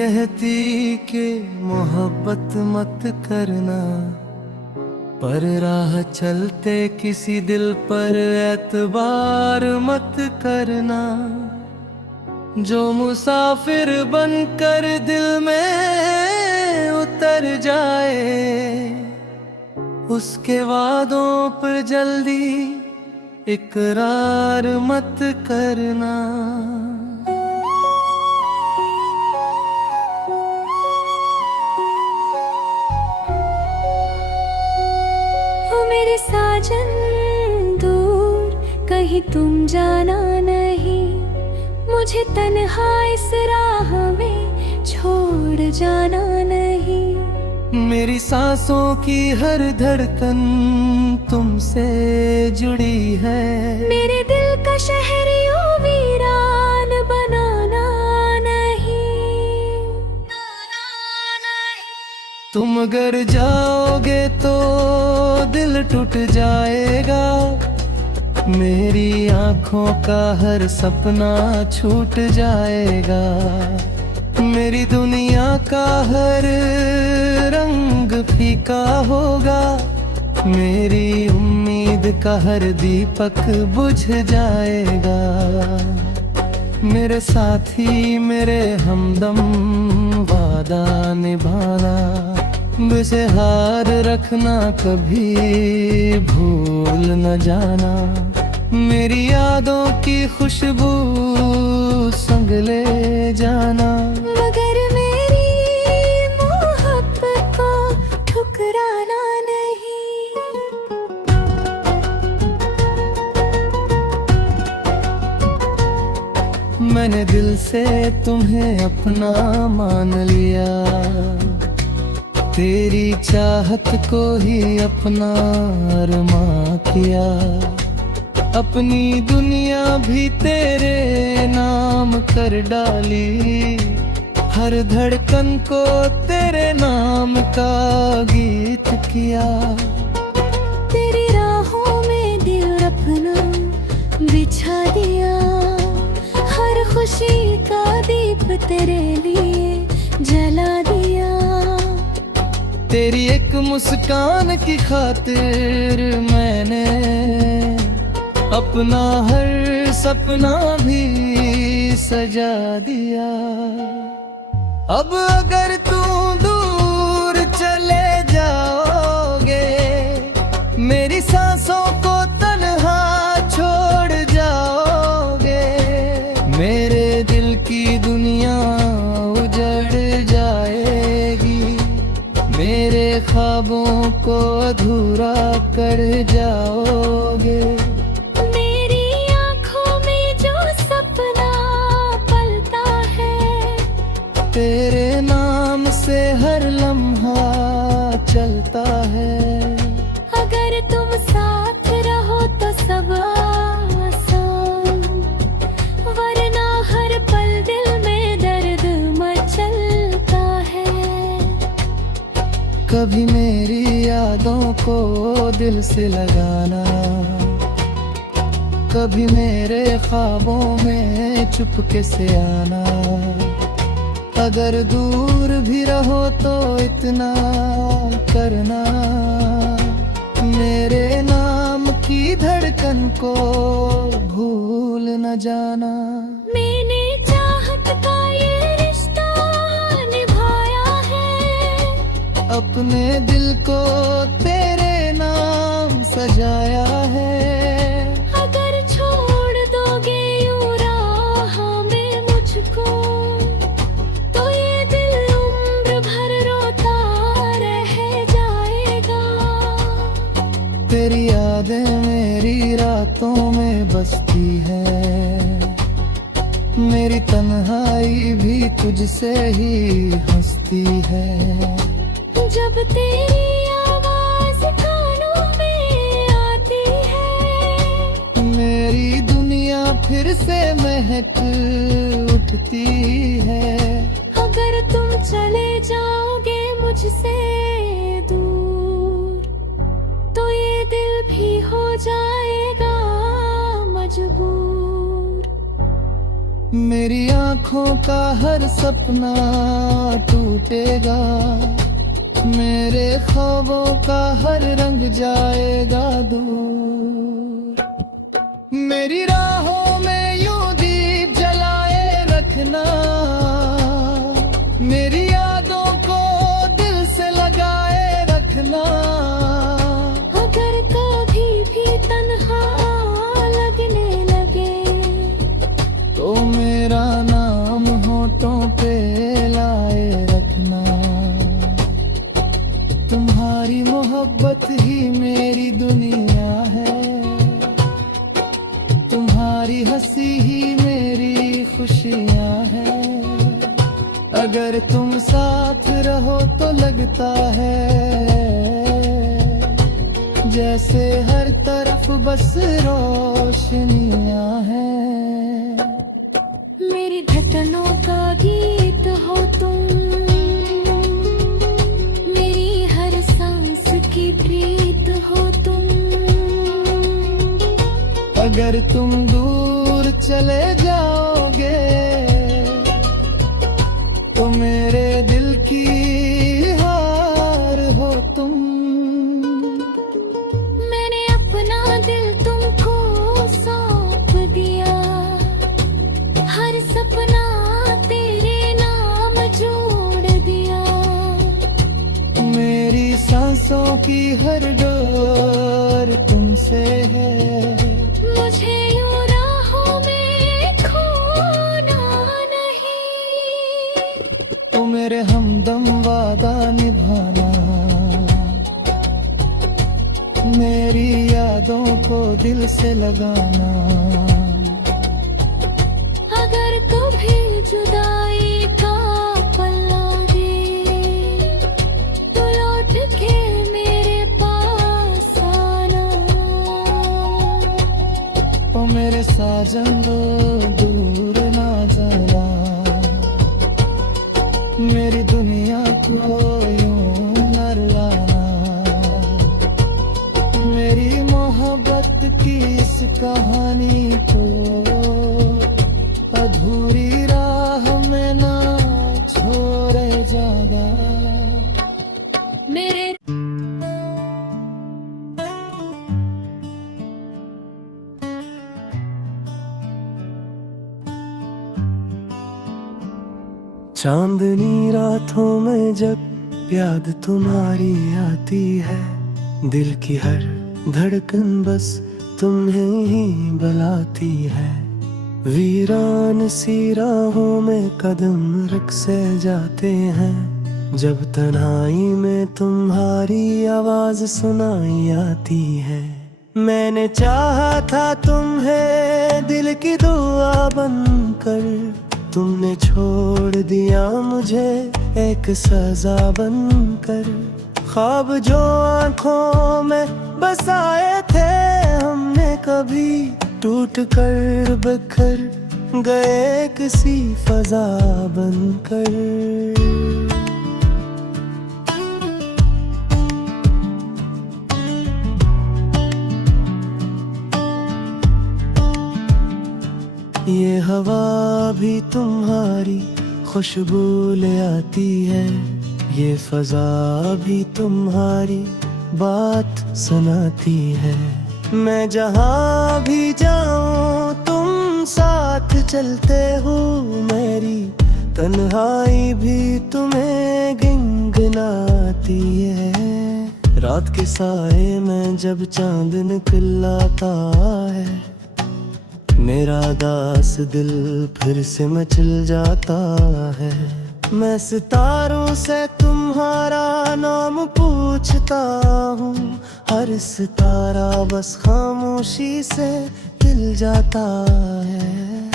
कहती कि मोहब्बत मत करना, पर राह चलते किसी दिल पर एतबार मत करना। जो मुसाफिर बनकर दिल में उतर जाए, उसके वादों पर जल्दी इकरार मत करना। मेरे साजन दूर कहीं तुम जाना नहीं, मुझे तन्हा इस राह में छोड़ जाना नहीं। मेरी सांसों की हर धड़कन तुमसे जुड़ी है, मेरे दिल का शहर यूं वीरान बनाना नहीं। तुम अगर जाओगे तो दिल टूट जाएगा, मेरी आंखों का हर सपना छूट जाएगा। मेरी दुनिया का हर रंग फीका होगा, मेरी उम्मीद का हर दीपक बुझ जाएगा। मेरे साथी मेरे हमदम वादा निभाना, मुझसे हार रखना कभी भूल न जाना। मेरी यादों की खुशबू संग ले जाना, मगर मेरी मोहब्बत को ठुकराना नहीं। मैंने दिल से तुम्हें अपना मान लिया, तेरी चाहत को ही अपना अरमां किया। अपनी दुनिया भी तेरे नाम कर डाली, हर धड़कन को तेरे नाम का गीत किया। तेरी राहों में दिल अपना बिछा दिया, हर खुशी का दीप तेरे लिए जला दिया। तेरी एक मुस्कान की खातिर मैंने अपना हर सपना भी सजा दिया। अब अगर तू दूर चले जाओगे, मेरी सांसों को तन्हा छोड़ जाओगे। मेरे दिल की दुनिया उजड़ जाएगी, मेरे ख्वाबों को अधूरा कर जाओगे। मेरी आँखों में जो सपना पलता है, तेरे नाम से हर लम्हा चलता है। अगर तुम साथ रहो तो सब आसान, वरना हर पल दिल में दर्द मचलता है। कभी मेरी यादों को दिल से लगाना, कभी मेरे ख्वाबों में चुपके से आना। अगर दूर भी रहो तो इतना करना, मेरे नाम की धड़कन को भूल न जाना। मैंने चाहत का ये रिश्ता निभाया है, अपने दिल को तेरे नाम सजाया है। अगर छोड़ दोगे यूं राह में मुझको, तो ये दिल उम्र भर रोता रह जाएगा। तेरी यादें मेरी रातों में बसती है, मेरी तन्हाई भी तुझसे ही हंसती है। जब तेरी आवाज कानों में आती है, मेरी दुनिया फिर से महक उठती है। अगर तुम चले जाओगे मुझसे दूर, तो ये दिल भी हो जाएगा मजबूर। मेरी आंखों का हर सपना टूटेगा, मेरे ख्वाबों का हर रंग जाएगा दूर। मेरी राहों में यूं दीप जलाए रखना, मेरी यादों को दिल से लगाए रखना। अगर कभी भी तन्हा लगने लगे तो मेरा नाम होठों पे लाए रखना। तुम्हारी मोहब्बत ही मेरी दुनिया है, तुम्हारी हंसी ही मेरी खुशियाँ है। अगर तुम साथ रहो तो लगता है जैसे हर तरफ बस रोशनियाँ हैं। मेरी धड़कनों का गीत हो तुम, मेरी हर सांस की प्रीत हो तुम। अगर तुम दूर चले जाओगे तो मेरे दिल की हार हो तुम। मैंने अपना दिल तुमको सौंप दिया, हर सपना तेरे नाम जोड़ दिया। मेरी सांसों की हर डोर तुमसे है, मुझे यूं राहों में खोना नहीं। तो मेरे हमदम वादा निभाना, मेरी यादों को दिल से लगाना। अगर कभी जुदाई का पल आए तो लौट के मेरे पास आना। ओ मेरे साजन दूर ना जाना, मेरी दुनिया को यूं न रुलाना। मेरी मोहब्बत की इस कहानी को अधूरी राह में ना छोड़े जाना। मेरे चांदनी रातों में जब याद तुम्हारी आती है, दिल की हर धड़कन बस तुम्हें ही बुलाती है। वीरान सी राहों में कदम रख से जाते हैं, जब तन्हाई में तुम्हारी आवाज सुनाई आती है। मैंने चाहा था तुम्हें दिल की दुआ बनकर, तुमने छोड़ दिया मुझे एक सजा बनकर। ख्वाब जो आंखों में बसाए थे हमने कभी टूट कर बिखर गए किसी फजा बनकर। ये हवा भी तुम्हारी खुशबू ले आती है, ये फजा भी तुम्हारी बात सुनाती है। मैं जहाँ भी जाऊँ तुम साथ चलते हो, मेरी तन्हाई भी तुम्हें गिनगिनाती है। रात के साए में जब चांद निकलता है, मेरा दास दिल फिर से मचल जाता है। मैं सितारों से तुम्हारा नाम पूछता हूँ, हर सितारा बस खामोशी से हिल जाता है।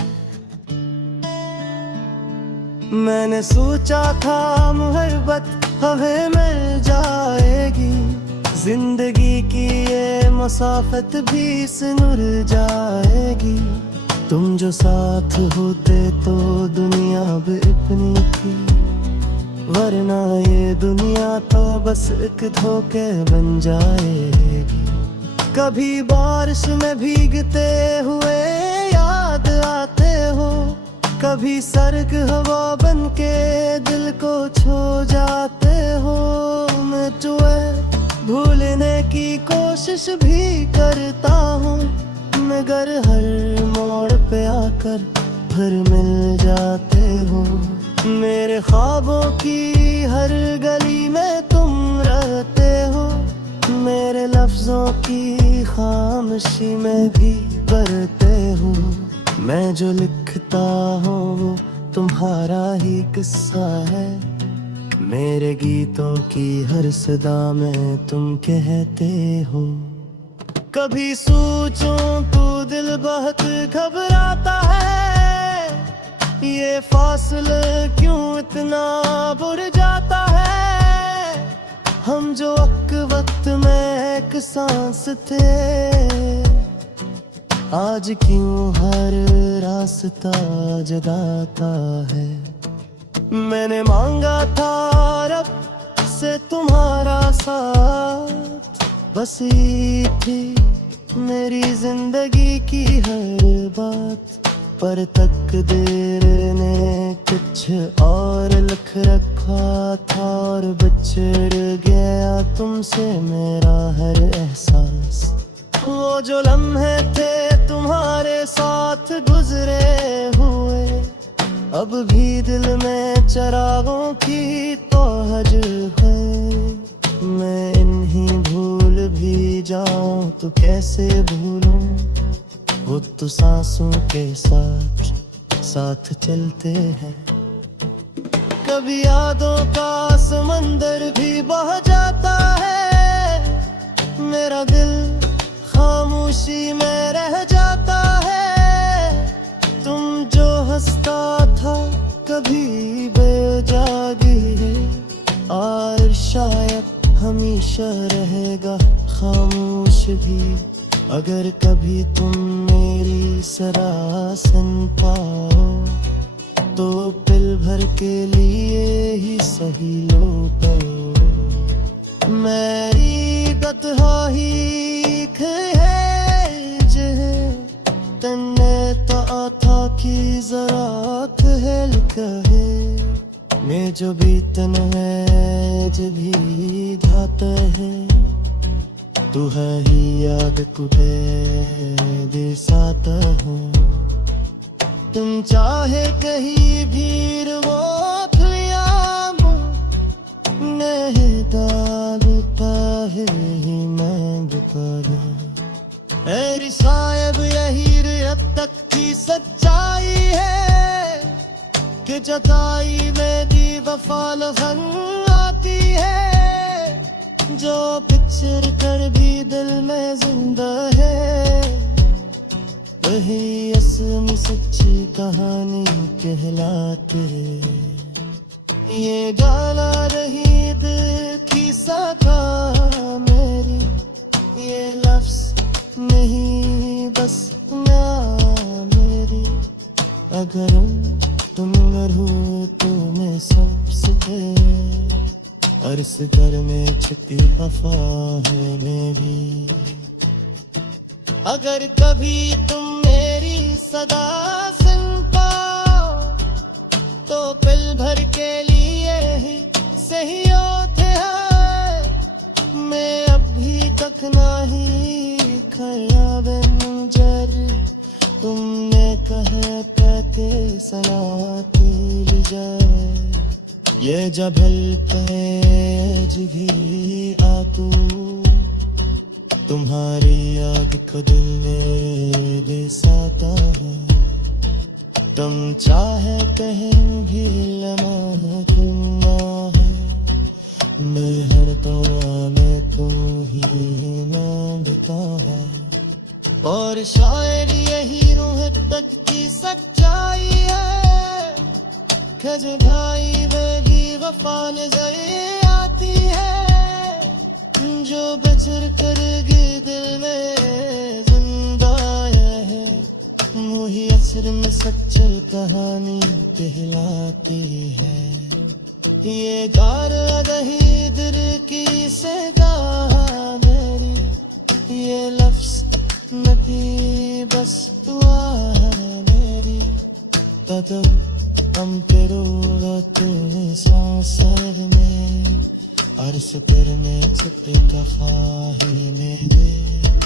मैंने सोचा था मोहब्बत हमें मिल जाएगी, जिंदगी की ये मुसाफत भी सिनुर जाएगी। तुम जो साथ होते तो दुनिया भी इतनी थी, वरना ये दुनिया तो बस एक धोखे बन जाएगी। कभी बारिश में भीगते हुए याद आते हो, कभी सर्ग हवा बन के दिल को छू जाते हो, मैं तुम्हें भूलने की कोशिश भी करता हूँ, मगर हर मोड़ पे आकर फिर मिल जाते हो। मेरे ख्वाबों की हर गली में तुम रहते हो, मेरे लफ्जों की खामोशी में भी बरते हो। मैं जो लिखता हूँ वो तुम्हारा ही किस्सा है, मेरे गीतों की हर सदा में तुम कहते हो। कभी सोचूं तो दिल बहुत घबराता है, ये फासले क्यों इतना बढ़ जाता है। हम जो वक्त में एक सांस थे, आज क्यों हर रास्ता जगाता है। मैंने मांगा था रब से तुम्हारा साथ, बस ये थी मेरी जिंदगी की हर बात, पर तकदीर ने कुछ और लिख रखा था, और बिछड़ गया तुमसे मेरा हर एहसास। वो जो लम्हे थे तुम्हारे साथ गुजरे हुए, अब भी दिल में चिरागों की तोहज है। मैं इन्हीं भूल भी जाऊं तो कैसे भूलूं, वो तो सांसों के साथ साथ चलते हैं। कभी यादों का समंदर भी बह जाता है, मेरा दिल खामोशी में रह जाता है। तुम जो हंसता था कभी बेजागी है, और शायद हमेशा रहेगा खामोश भी। अगर कभी तुम मेरी सराह सुन पाओ, तो पल भर के लिए ही सही लो पाओ। मेरी गतहाही है जे तन्ने तो आता की जरा कहल कहे, मैं जो भी तन है जब भी धाता है, तू है ही याद कुबे दिसाता है। तुम चाहे कहीं भीड़ वो खयाम नहीं डालता है ही मैं दुकान। मेरी शायद यही अब तक की सच्चाई है, कि जताई में दी वफा लहन आती है, जो पिक्चर कर भी दिल में जिंदा है, वही असली सच्ची कहानी कहलाती है। ये गाला रही दिल की सका मेरी, ये लफ्ज नहीं बस ना मेरी। अगर तुम हो तो मैं सबसे अर्स घर में छुपी वफा है मेरी। अगर कभी तुम मेरी सदा सुन पाओ, तो पल भर के लिए ही सही होते हैं। मैं अभी तक नहीं खया बंजर, तुमने कहे कहते सनाती जाए। ये जब आज भी आतू, तुम्हारी याद को दिल में बेसाता है। तुम चाहे कहीं भी लम्हा तुमना है, मैं हर दौर में तुम ही मांगता है। और शायद यही रूह तक की सच्चाई है, खज भाई बेगी वफा नजर आती है, जो बचर करके दिल में जिंदा है। वही असर में सच्चल कहानी कहलाती है। ये गार रही दिल की सदा मेरी, ये लफ्ज न थी बस दुआ है मेरी। तद हम तेरो तूने सांसर में अर्श तेरे में छिप कफा है मेरे